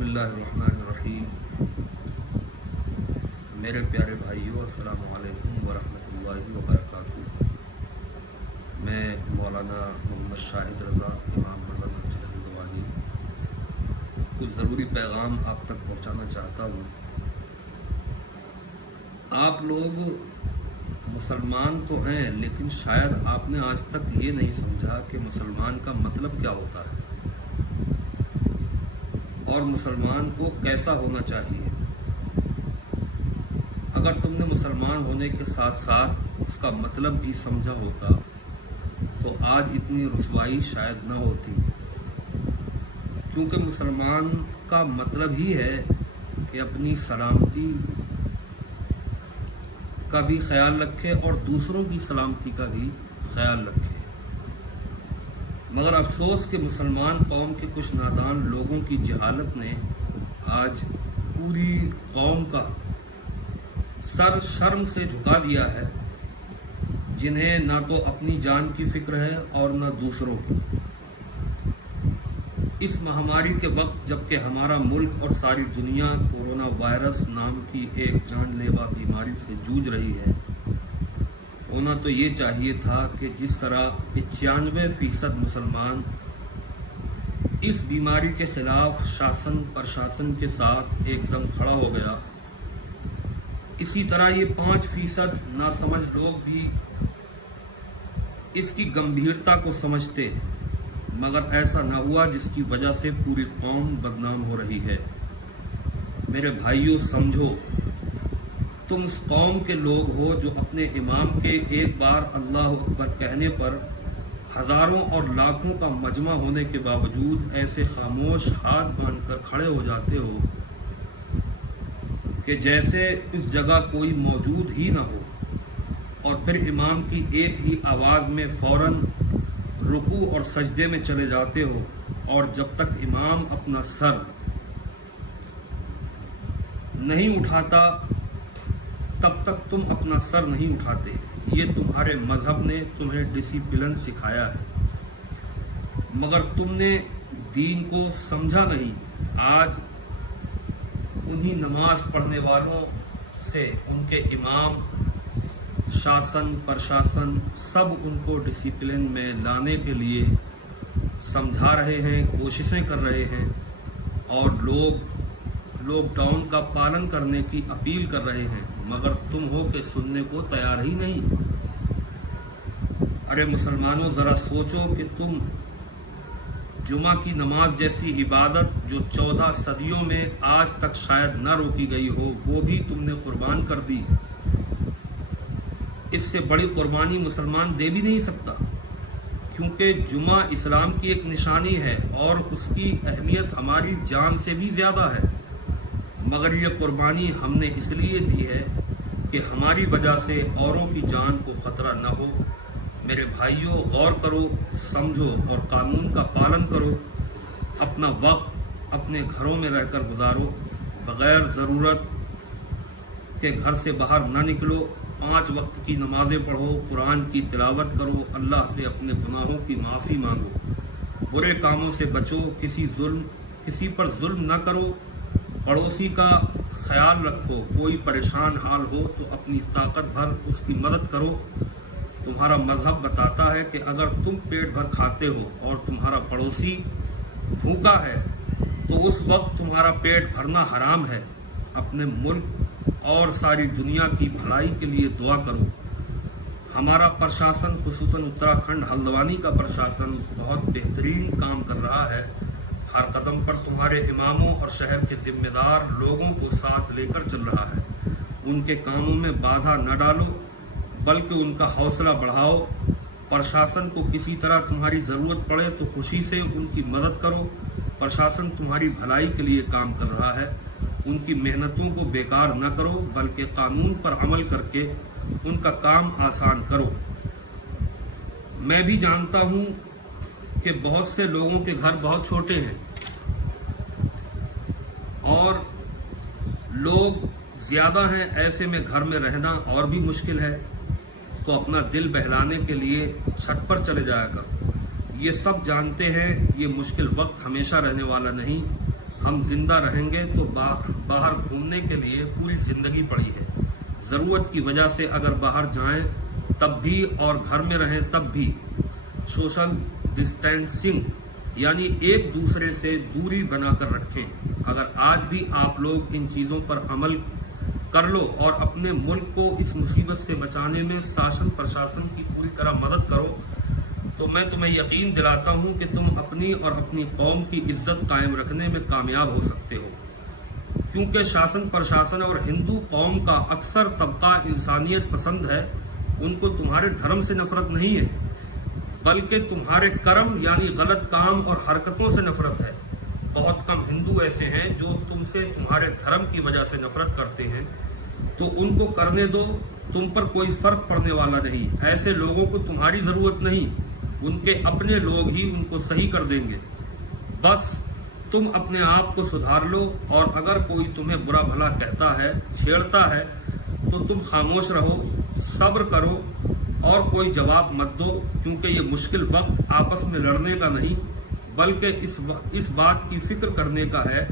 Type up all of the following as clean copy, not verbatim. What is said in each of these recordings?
बिस्मिल्लाहिर्रहमानिर्रहीम। मेरे प्यारे भाइयों, अस्सलामु अलैकुम वरहमतुल्लाहि वबरकातुहू। मैं मौलाना मोहम्मद शाहिद रज़ा इमाम मदन मस्जिद हिंदवानी कुछ ज़रूरी पैगाम आप तक पहुंचाना चाहता हूं। आप लोग मुसलमान तो हैं, लेकिन शायद आपने आज तक ये नहीं समझा कि मुसलमान का मतलब क्या होता है और मुसलमान को कैसा होना चाहिए। अगर तुमने मुसलमान होने के साथ साथ उसका मतलब भी समझा होता तो आज इतनी रुसवाई शायद ना होती, क्योंकि मुसलमान का मतलब ही है कि अपनी सलामती का भी ख्याल रखे और दूसरों की सलामती का भी ख्याल रखे। मगर अफसोस कि मुसलमान कौम के कुछ नादान लोगों की जहालत ने आज पूरी कौम का सर शर्म से झुका दिया है, जिन्हें ना तो अपनी जान की फिक्र है और ना दूसरों की। इस महामारी के वक्त जबकि हमारा मुल्क और सारी दुनिया कोरोना वायरस नाम की एक जानलेवा बीमारी से जूझ रही है, होना तो ये चाहिए था कि जिस तरह 95% मुसलमान इस बीमारी के खिलाफ शासन प्रशासन के साथ एकदम खड़ा हो गया, इसी तरह ये 5% नासमझ लोग भी इसकी गंभीरता को समझते हैं, मगर ऐसा न हुआ, जिसकी वजह से पूरी कौम बदनाम हो रही है। मेरे भाइयों, समझो, तुम उस कौम के लोग हो जो अपने इमाम के एक बार अल्लाह अकबर कहने पर हजारों और लाखों का मजमा होने के बावजूद ऐसे खामोश हाथ बांधकर खड़े हो जाते हो कि जैसे इस जगह कोई मौजूद ही ना हो, और फिर इमाम की एक ही आवाज़ में फौरन रुकू और सजदे में चले जाते हो, और जब तक इमाम अपना सर नहीं उठाता तब तक तुम अपना सर नहीं उठाते। ये तुम्हारे मजहब ने तुम्हें डिसिप्लिन सिखाया है, मगर तुमने दीन को समझा नहीं। आज उन्हीं नमाज पढ़ने वालों से उनके इमाम, शासन प्रशासन सब उनको डिसिप्लिन में लाने के लिए समझा रहे हैं, कोशिशें कर रहे हैं, और लोग लॉकडाउन का पालन करने की अपील कर रहे हैं, मगर तुम हो कि सुनने को तैयार ही नहीं। अरे मुसलमानों, ज़रा सोचो कि तुम जुमा की नमाज जैसी इबादत जो 14 सदियों में आज तक शायद न रोकी गई हो, वो भी तुमने कुर्बान कर दी। इससे बड़ी कुर्बानी मुसलमान दे भी नहीं सकता, क्योंकि जुमा इस्लाम की एक निशानी है और उसकी अहमियत हमारी जान से भी ज़्यादा है। मगर ये कुर्बानी हमने इसलिए दी है कि हमारी वजह से औरों की जान को ख़तरा न हो। मेरे भाइयों, गौर करो, समझो और कानून का पालन करो। अपना वक्त अपने घरों में रहकर गुजारो, बग़ैर ज़रूरत के घर से बाहर न निकलो। 5 वक्त की नमाज़ें पढ़ो, कुरान की तिलावत करो, अल्लाह से अपने गुनाहों की माफ़ी मांगो, बुरे कामों से बचो, किसी पर जुल्म न करो, पड़ोसी का ख्याल रखो, कोई परेशान हाल हो तो अपनी ताकत भर उसकी मदद करो। तुम्हारा मजहब बताता है कि अगर तुम पेट भर खाते हो और तुम्हारा पड़ोसी भूखा है तो उस वक्त तुम्हारा पेट भरना हराम है। अपने मुल्क और सारी दुनिया की भलाई के लिए दुआ करो। हमारा प्रशासन, खुसूसन उत्तराखंड हल्द्वानी का प्रशासन बहुत बेहतरीन काम कर रहा है। हर कदम पर तुम्हारे इमामों और शहर के जिम्मेदार लोगों को साथ लेकर चल रहा है। उनके कामों में बाधा न डालो, बल्कि उनका हौसला बढ़ाओ। प्रशासन को किसी तरह तुम्हारी ज़रूरत पड़े तो खुशी से उनकी मदद करो। प्रशासन तुम्हारी भलाई के लिए काम कर रहा है। उनकी मेहनतों को बेकार न करो, बल्कि कानून पर अमल करके उनका काम आसान करो। मैं भी जानता हूँ कि बहुत से लोगों के घर बहुत छोटे हैं और लोग ज़्यादा हैं, ऐसे में घर में रहना और भी मुश्किल है, तो अपना दिल बहलाने के लिए छत पर चले जाया कर। ये सब जानते हैं ये मुश्किल वक्त हमेशा रहने वाला नहीं, ہم زندہ رہیں گے تو باہر گھومنے کے لیے پوری زندگی پڑی ہے. ضرورت کی وجہ سے اگر باہر جائیں تب بھی اور گھر میں رہیں تب بھی سوشل ڈسٹینسنگ یعنی ایک دوسرے سے دوری بنا کر رکھیں. اگر آج بھی آپ لوگ ان چیزوں پر عمل کر لو اور اپنے ملک کو اس مصیبت سے بچانے میں شاسن پرشاسن کی پوری طرح مدد کرو تو میں تمہیں یقین دلاتا ہوں کہ تم اپنی اور اپنی قوم کی عزت قائم رکھنے میں کامیاب ہو سکتے ہو. کیونکہ شاسن پرشاسن اور ہندو قوم کا اکثر طبقہ انسانیت پسند ہے. ان کو تمہارے دھرم سے نفرت نہیں ہے بلکہ تمہارے کرم یعنی غلط کام اور حرکتوں سے نفرت ہے. بہت کم ہندو ایسے ہیں جو تم سے تمہارے دھرم کی وجہ سے نفرت کرتے ہیں تو ان کو کرنے دو, تم پر کوئی فرق پڑنے والا نہیں. ایسے لوگوں کو تمہاری ضرورت نہیں, ان کے اپنے لوگ ہی ان کو صحیح کر دیں گے. بس تم اپنے آپ کو سدھار لو اور اگر کوئی تمہیں برا بھلا کہتا ہے, چھیڑتا ہے تو تم خاموش رہو, صبر کرو اور کوئی جواب مت دو. کیونکہ یہ مشکل وقت آپس میں لڑنے کا نہیں بلکہ اس بات کی فکر کرنے کا ہے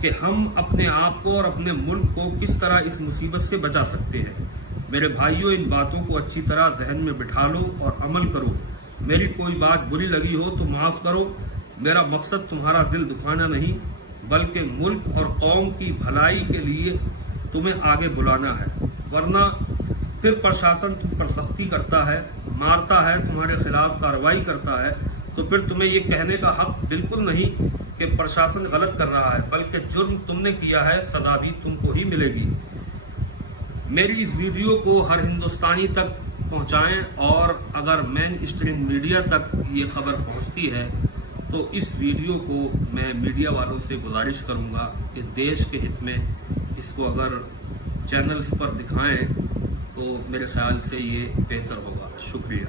کہ ہم اپنے آپ کو اور اپنے ملک کو کس طرح اس مصیبت سے بچا سکتے ہیں. میرے بھائیوں, ان باتوں کو اچھی طرح ذہن میں بٹھا لو اور عمل کرو. میری کوئی بات بری لگی ہو تو معاف کرو. میرا مقصد تمہارا دل دکھانا نہیں بلکہ ملک اور قوم کی بھلائی کے لیے تمہیں آگے بلانا ہے. ورنہ پھر پرشاسن تم پر سختی کرتا ہے, مارتا ہے, تمہارے خلاف کارروائی کرتا ہے تو پھر تمہیں یہ کہنے کا حق بالکل نہیں کہ پرشاسن غلط کر رہا ہے بلکہ جرم تم نے کیا ہے, سزا بھی تم کو ہی ملے گی. میری اس ویڈیو کو ہر ہندوستانی تک پہنچائیں اور اگر مین اسٹریم میڈیا تک یہ خبر پہنچتی ہے تو اس ویڈیو کو میں میڈیا والوں سے گزارش کروں گا کہ دیش کے ہت میں اس کو اگر چینلز پر دکھائیں تو میرے خیال سے یہ بہتر ہوگا. شکریہ.